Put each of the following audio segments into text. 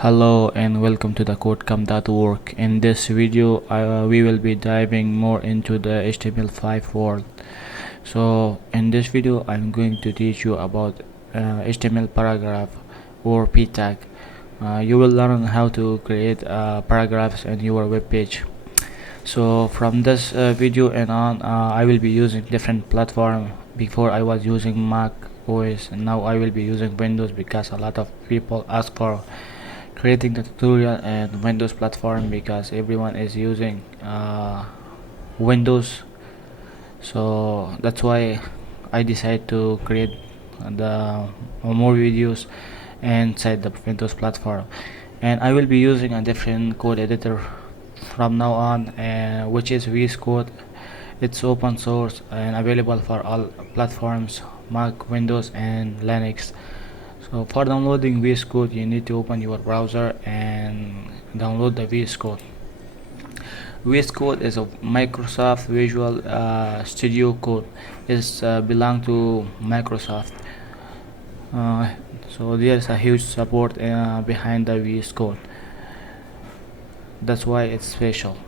Hello and welcome to the codecamp.org. In this video we will be diving more into the HTML5 world. So in this video I'm going to teach you about HTML paragraph or p tag. You will learn how to create paragraphs in your web page. So from this video and on I will be using different platform. Before I was using Mac OS and now I will be using Windows because a lot of people ask for creating the tutorial and Windows platform because everyone is using Windows. So that's why I decided to create the more videos inside the Windows platform, and I will be using a different code editor from now on, which is VS Code. It's open source and available for all platforms, Mac, Windows and Linux. So for downloading VS Code you need to open your browser and download the VS Code. VS Code is a Microsoft Visual Studio Code. It belong to Microsoft. So there's a huge support behind the VS Code. That's why it's special.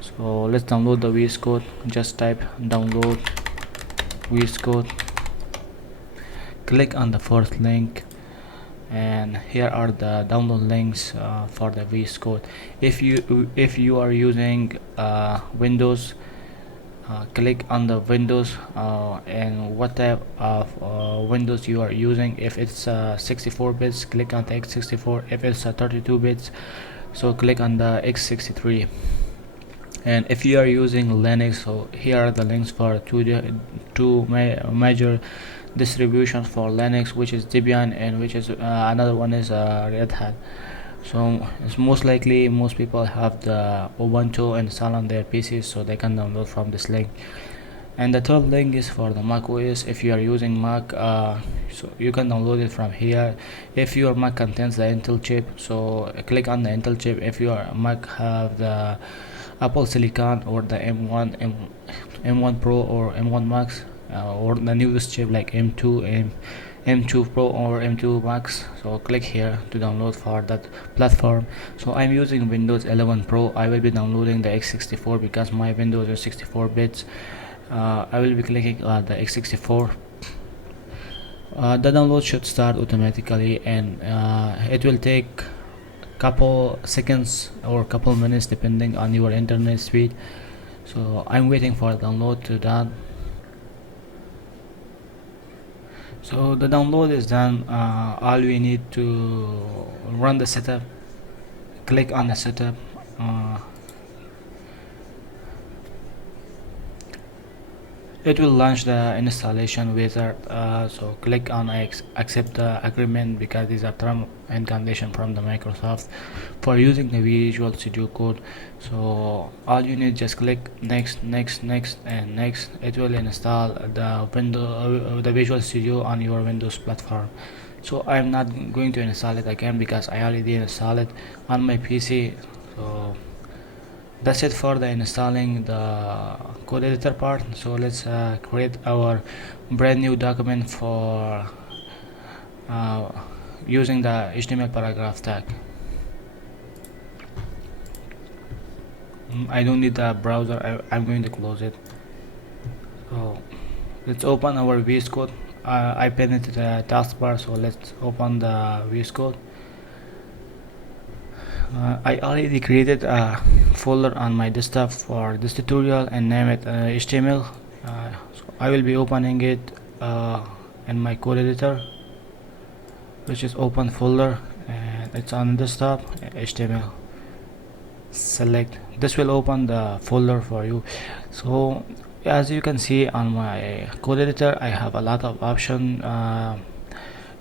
So let's download the VS Code. Just type download VS Code. Click on the first link, and here are the download links for the VS Code. If you are using Windows, click on the Windows and what type of Windows you are using. If it's 64 bits, click on the x64. If it's 32 bits, so click on the x63. And if you are using Linux, so here are the links for two major distributions for Linux, which is Debian and which is another one is Red Hat. So it's most likely most people have the Ubuntu installed on their PCs, so they can download from this link. And the third link is for the Mac OS. If you are using Mac, so you can download it from here. If your Mac contains the Intel chip, so click on the Intel chip. If your Mac have the Apple Silicon or the M1 Pro or M1 Max, or the newest chip like M2 Pro or M2 Max, so click here to download for that platform. So I'm using Windows 11 Pro. I will be downloading the x64 because my Windows is 64 bits. I will be clicking on the x64. The download should start automatically, and it will take couple seconds or couple minutes depending on your internet speed. So I'm waiting for the download to done. So the download is done. All we need to run the setup. Click on the setup. It will launch the installation wizard. So click on accept the agreement because these are terms and conditions from the Microsoft for using the Visual Studio Code. So all you need, just click next and next. It will install the Visual Studio on your Windows platform. So I'm not going to install it again because I already installed it on my PC. So that's it for the installing the code editor part. So let's create our brand new document for using the HTML paragraph tag. I don't need the browser. I'm going to close it. So let's open our VS Code. I pinned it to the taskbar, so let's open the VS Code. I already created a folder on my desktop for this tutorial and name it HTML. So I will be opening it in my code editor, which is open folder, and it's on desktop HTML. Select this will open the folder for you. So as you can see on my code editor, I have a lot of options.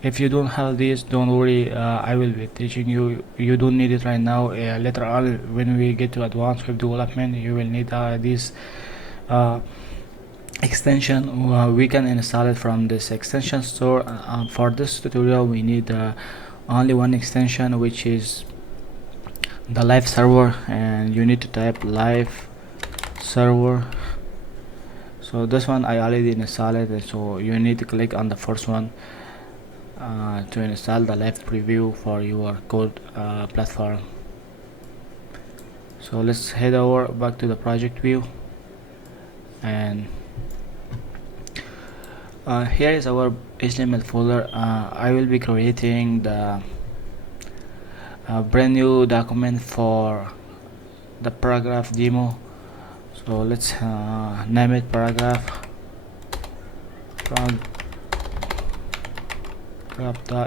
If you don't have this, don't worry, I will be teaching you. You don't need it right now. Later on, when we get to advanced web development, you will need this extension. We can install it from this extension store. For this tutorial we need only one extension, which is the live server, and you need to type live server. So this one I already installed it, so you need to click on the first one. to install the live preview for your code platform. So let's head over back to the project view, and here is our HTML folder. I will be creating the brand new document for the paragraph demo. So let's name it paragraph.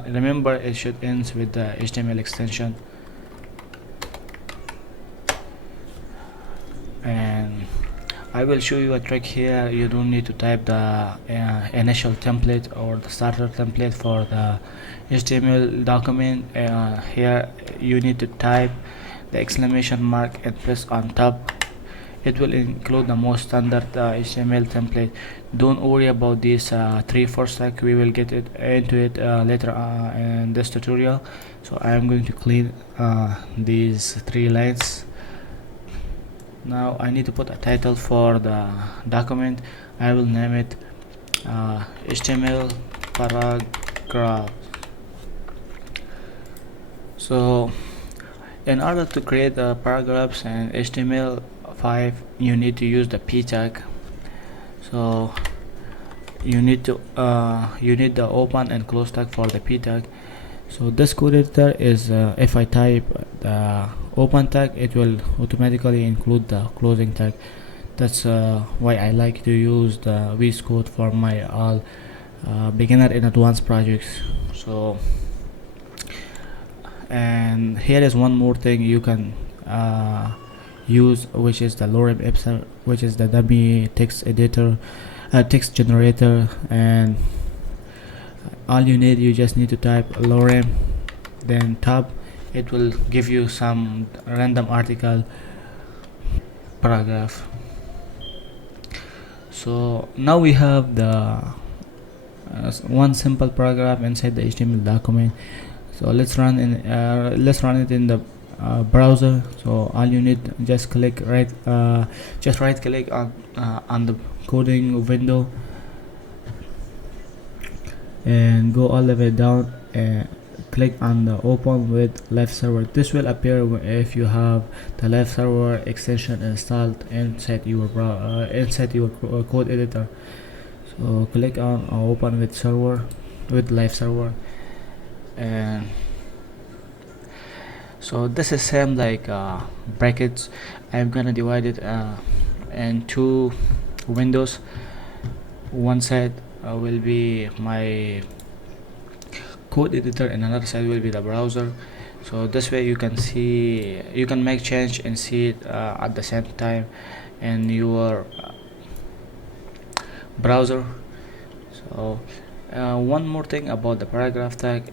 Remember, it should end with the HTML extension. And I will show you a trick here. You don't need to type the initial template or the starter template for the HTML document. Here you need to type the exclamation mark and press on top. It will include the most standard HTML template. Don't worry about this 3-4 stack. We will get into it later in this tutorial. So I am going to clean these 3 lines. Now I need to put a title for the document. I will name it HTML paragraph. So in order to create the paragraphs and HTML5, you need to use the p tag. So you need the open and close tag for the p tag. So this code editor is if I type the open tag, it will automatically include the closing tag. That's why I like to use the VS Code for my all beginner and advanced projects. So, and here is one more thing you can use, which is the lorem ipsum, which is the dummy text editor, text generator. And all you just need to type lorem, then tab. It will give you some random article paragraph. So now we have the one simple paragraph inside the HTML document. So let's run it in the browser. So all you need, just right click on the coding window and go all the way down and click on the open with live server. This will appear if you have the live server extension installed inside your code editor. So click on open with live server, and so this is same like brackets. I'm gonna divide it in 2 windows. One side will be my code editor and another side will be the browser. So this way you can make change and see it at the same time in your browser. So one more thing about the paragraph tag.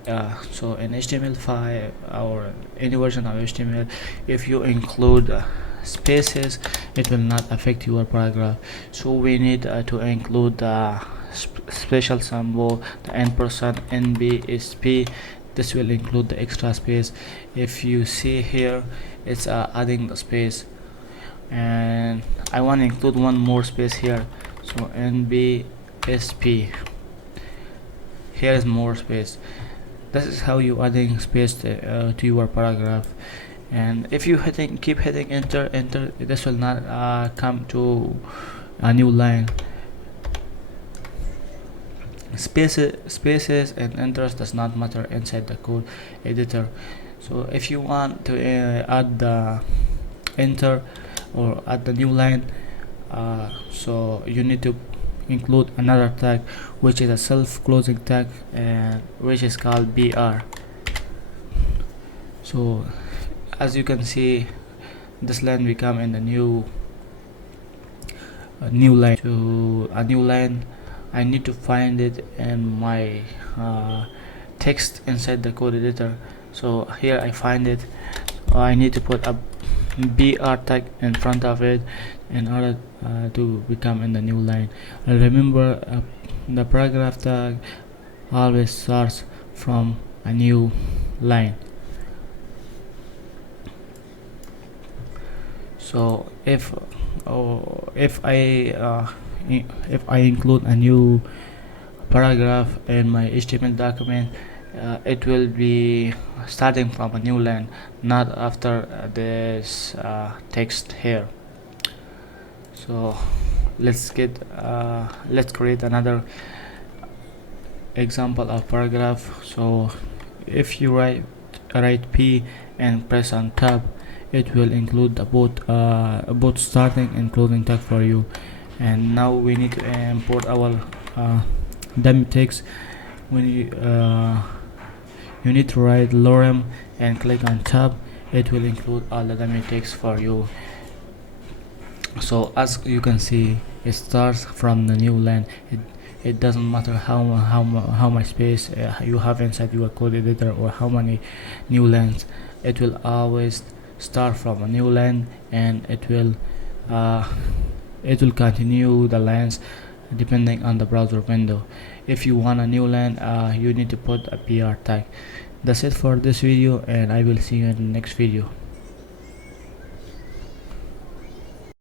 So in HTML5 or any version of HTML, if you include spaces, it will not affect your paragraph. So we need to include the special symbol, the ampersand NBSP. This will include the extra space. If you see here, it's adding the space, and I want to include one more space here. So NBSP, here is more space. This is how you adding space to your paragraph. And if you keep hitting enter, this will not come to a new line. Spaces and enters does not matter inside the code editor. So if you want to add the enter or add the new line, so you need to include another tag, which is a self-closing tag, and which is called BR. So as you can see, this line become in the new line. To a new line, I need to find it in my text inside the code editor. So here I find it. I need to put a BR tag in front of it in order to become in the new line. Remember, the paragraph tag always starts from a new line. So if I include a new paragraph in my HTML document, it will be starting from a new line, not after this text here. So let's create another example of paragraph. So if you write P and press on tab, it will include the both starting and closing tag for you. And now we need to import our dummy text. When you need to write lorem and click on tab, it will include all the dummy text for you. So as you can see, it starts from the new line. It doesn't matter how much space you have inside your code editor or how many new lines. It will always start from a new line, and it will continue the lines depending on the browser window. If you want a new line, you need to put a PR tag. That's it for this video, and I will see you in the next video.